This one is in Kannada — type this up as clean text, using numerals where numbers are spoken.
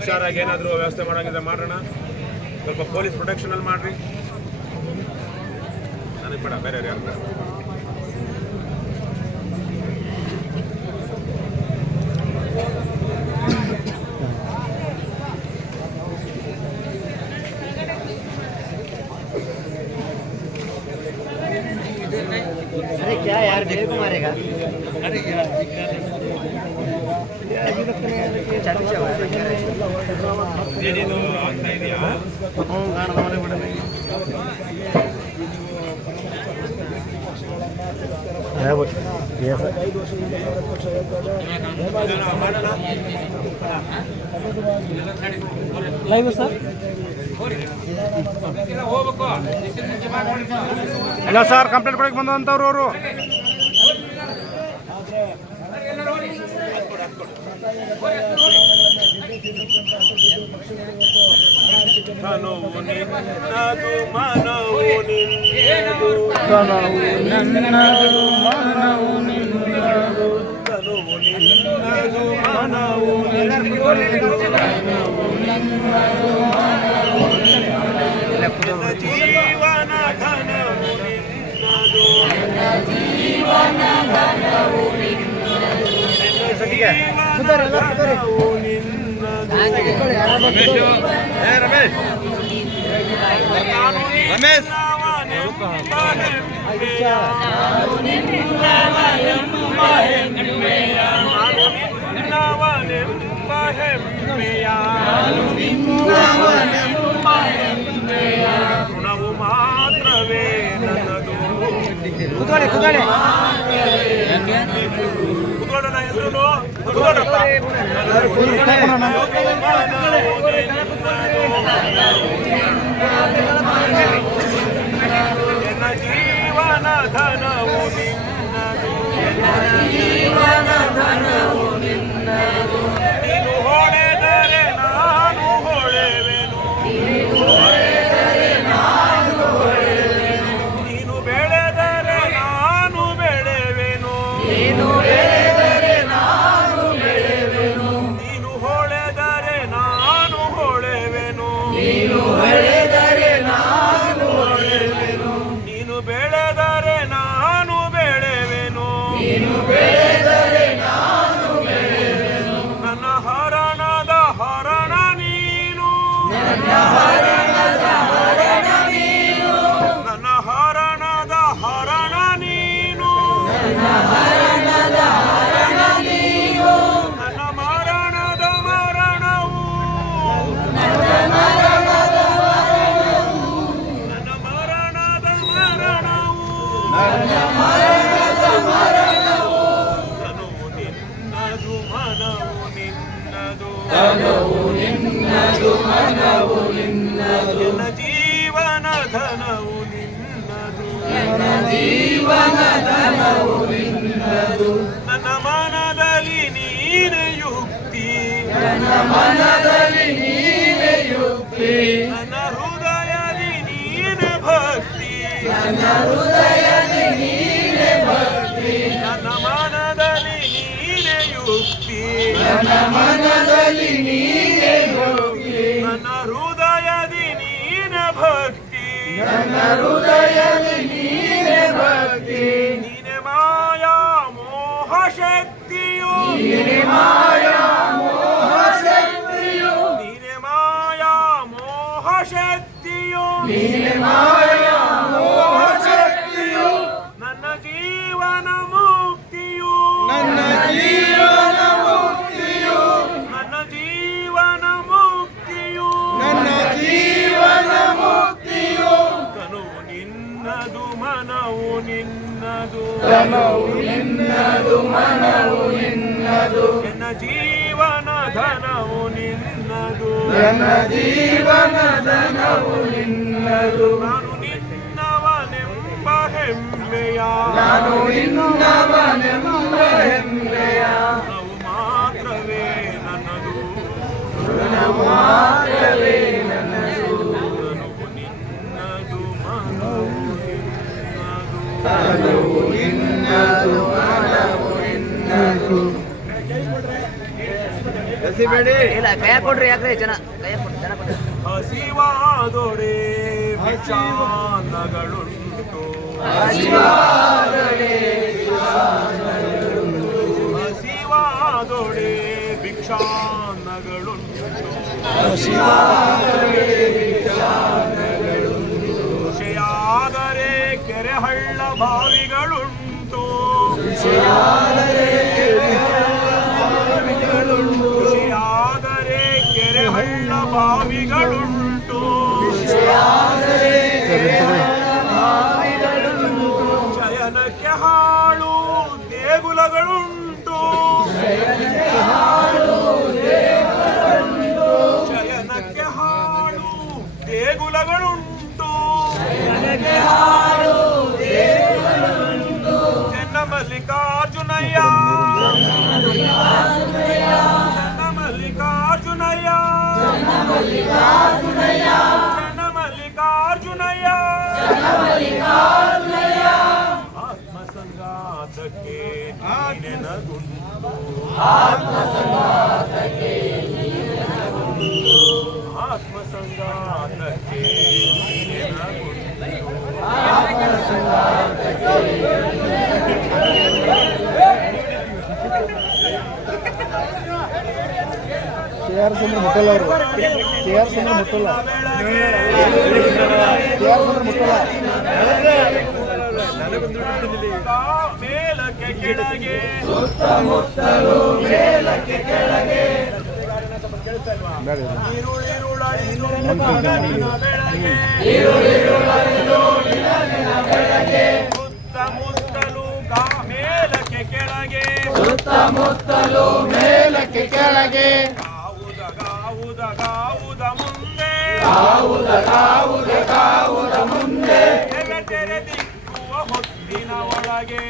ಹುಷಾರಾಗಿ ಏನಾದರೂ ವ್ಯವಸ್ಥೆ ಮಾಡೋಂಗಿದ್ರೆ ಮಾಡೋಣ. ಸ್ವಲ್ಪ ಪೊಲೀಸ್ ಪ್ರೊಟೆಕ್ಷನಲ್ಲಿ ಮಾಡಿರಿ. ನನಗೆ ಬೇಡ, ಬೇರೆ ಯಾರು ಬೇಡ. अरे क्या यार, मेरे को मारेगा? अरे क्या अभी तक चालू से हुआ है ಏನಿದು ಆಗ್ತಾ ಇದೆಯಾ? ಲೈವ್ ಸರ್ ಇಲ್ಲ ಸರ್, ಕಂಪ್ಲೇಂಟ್ ಕೊಡಕ್ಕೆ ಬಂದಂಥವ್ರು ಅವರು. ತನುವು ನಿನ್ನದು ಮನವು ನಿನ್ನದು, ತನುವು ನಿನ್ನದು ಮನವು ನಿನ್ನದು, ತನುವು ನಿನ್ನದು ಮನವು ನಿನ್ನದು, ನಿನ್ನ ಜೀವನ ಧನವು ನಿನ್ನದು, ರಮೇಶ್ ಋಣವು ಮಾತ್ರವೇ ನನ್ನದು. ಕೂತ್ಕೊಳ್ಳೋಣ ಎದುರು ಎನ್ನ ಜೀವನ ಧನವು ನಿನ್ನದು, ನೀನು ಹೊಳೆದರೆ ನಾನು ಹೊಳೆವೆನು, ನೀನು ಬೆಳೆದರೆ ನಾನು ಬೆಳೆವೆನು, ನೀನು ಹೊಳೆದರೆ ನಾನು ಹೊಳೆವೆನು, ನೀನು ಬೆಳೆದರೆ ನಾನು ಹೊಳೆವೆನು, ನೀನು ಬೆಳೆದರೆ ನಾನು ಬೆಳೆವೆನು, ನನ್ನ ಹರಣದ ಹರಣ ನೀನು, ನನ್ನ ಹರಣದ ಹರಣ ನೀನು, ನನ್ನ ಮರಣದ ಮರಣವು, ನನ್ನ ಮರಣದ ಮರಣವು, ತನುವು ನಿನ್ನದು ಮನವು ನಿನ್ನದು, ನನ್ನ ಜೀವನ ಧನವು ನಿನ್ನದು, ನನ್ನ ಮನದಲ್ಲಿ ನೀನೆ ಯುಕ್ತಿ, ನನ್ನ ಹೃದಯದಿ ನೀನೆ ಭಕ್ತಿ, ನನ್ನ ಮನದಲ್ಲಿ ನೀನೆ ಯುಕ್ತಿ, ನನ್ನ ಹೃದಯದಿ ನೀನೆ ಭಕ್ತಿ, ನೀನೆ ಮಾಯಾ ಮೋಹ ಶಕ್ತಿಯು, ನೀನೆ ಮಾಯಾ ಮೋಹ ಶಕ್ತಿಯು, ನನ್ನ ಜೀವನ ಮುಕ್ತಿಯು, ನನ್ನ ಜೀವನ ಮುಕ್ತಿಯು, ತನುವು ನಿನ್ನದು ಮನವು ನಿನ್ನದು, ಎನ್ನ ಜೀವನ ಧನವು ನಿನ್ನದು, ನಾನು ನಿನ್ನವನೆಂಬ ಹೆಮ್ಮೆಯ, ಋಣವು ಮಾತ್ರವೇ ನನ್ನದು, ತನುವು ನಿನ್ನದು ಮನವು ನಿನ್ನದು, ಎಸಿಬೇಡಿ. ಇಲ್ಲ ಕೈ ಕೊಡ್ರಿ ಯಾಕ್ರಿ ಜನ ಕೈ ಕೊಡ್ರಿ ಜನ ಕೊಡ್ರಿ. ಹಸಿವಾದೊಡೆ ಭಿಕ್ಷಾನ್ನಗಳುಂಟು ಹಸಿವಾದೊಡೆ ಹಸಿವಾದೊಡೆ ಭಿಕ್ಷಾನ್ನಗಳುಂಟು ಖುಷಿಯಾದರೆ ಕೆರೆಹಳ್ಳ ಬಾವಿಗಳುಂಟು ಖುಷಿಯಾದರೆ ಕೆರೆಹಳ್ಳ ಬಾವಿಗಳುಂಟು ಶಯನಕ್ಕೆ ಹಾಳು ದೇಗುಲಗಳುಂಟು ಶಯನಕ್ಕೆ ಹಾಳು ದೇಗುಲಗಳುಂಟು ಚೆನ್ನ ಮಲ್ಲಿಕಾರ್ಜುನಯ್ಯ ಚೆನ್ನ ಮಲ್ಲಿಕಾರ್ಜುನಯ್ಯ ಆತ್ಮಸಂಗಾತಕ್ಕೆ ನೆನಗುಂಟು ಆತ್ಮಸಂಗಾತಕ್ಕೆ KR ಚಂದ್ರ ಮುಟ್ಟಲ್ಲ ಅವರು KR ಚಂದ್ರ ಮುಟ್ಟಲ್ಲ KR ಚಂದ್ರ ಮುಟ್ಟಲ್ಲ ಮೇಲಕ್ಕೆ ಕೆಳಗೆ ಸುತ್ತಮುತ್ತಲು ಮೇಲಕ್ಕೆ ಕೆಳಗೆ ಸುತ್ತಮುತ್ತಲು ಮೇಲಕ್ಕೆ ಕೆಳಗೆ ಗಾವುದ ಮುಂದೆ ತೆರೆ ದಿಕ್ಕುವ ಹೊತ್ತಿನ ಒಳಗೆ